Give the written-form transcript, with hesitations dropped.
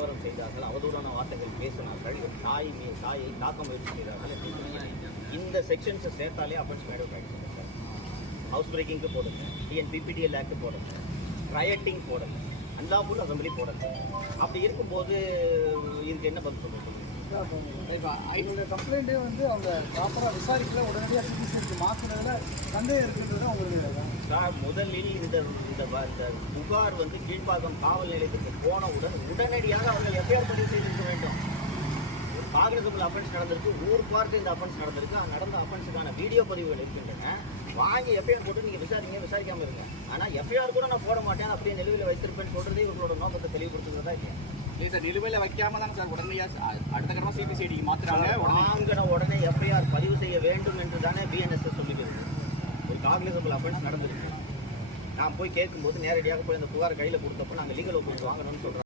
கலவரம் செய்தார்கள், அவதூறான வார்த்தைகள் பேசினார்கள், தாயை தாக்க முயற்சி செய்தார்கள். இந்த செக்ஷன்ஸை சேர்த்தாலே அஃபென்ஸ் மேட் அவுட் ஆகிடுச்சு சார். ஹவுஸ் பிரேக்கிங்க்கு போடுங்க, டிஎன்பிபிடிஎல் ஆக்ட் போடுங்க, ரயட்டிங் போடுங்க, அன்லாஃபுல் அசம்பிளி போடுங்க. அப்படி இருக்கும்போது இதுக்கு என்ன பதில் சொல்லுங்க? அவங்களுடைய கம்ப்ளைண்ட்டே வந்து அவங்க ப்ராப்பராக விசாரிக்கல, உடனடியாக சிபிசிஐக்கு மாற்றினதில் சந்தேகம் இருக்குன்றது அவங்களுக்கு சார். முதலில் இந்த புகார் வந்து கீழ்ப்பாக்கம் காவல் நிலையத்துக்கு போனவுடன் உடனடியாக அவர்கள் எஃப்ஐஆர் பதிவு செய்திருக்க வேண்டும். காங்கிரஸபிள் அஃபென்ஸ் நடந்திருக்கு, ஊர் பார்த்து இந்த அஃபென்ஸ் நடந்திருக்கு, நடந்த அஃபென்ஸுக்கான வீடியோ பதிவுகள் இருக்கின்றன. வாங்கி எஃப்ஐஆர் போட்டு நீங்கள் விசாரிக்காமல் இருங்க. ஆனால் எஃப்ஐஆர் கூட நான் போட மாட்டேன், அப்படியே நிலுவையில் வைத்திருப்பேன்னு சொல்கிறதே இவங்களோட நோக்கத்தை தெளிவுபடுத்துகிறதா இல்லையா? இல்லை சார், நிலுவையில் வைக்காம தான் சார் உடனடியாக அடுத்த கட்டமாக சிபிசிஐடிக்கு மாற்றுறாங்க. வாங்கின உடனே எஃப்ஐஆர் பதிவு செய்ய வேண்டும் என்று தானே பிஎன்எஸ்எஸ் சொல்லிக்கிறது. ஒரு காங்கிரஸபிள் அஃபென்ஸ் நடந்திருக்கு, நான் போய் கேட்கும்போது நேரடியாக போய் அந்த புகார் கையில் கொடுத்தப்போ நாங்கள் லீகல் ஒப்பீனியன் வாங்கணும்னு சொல்கிறோம்.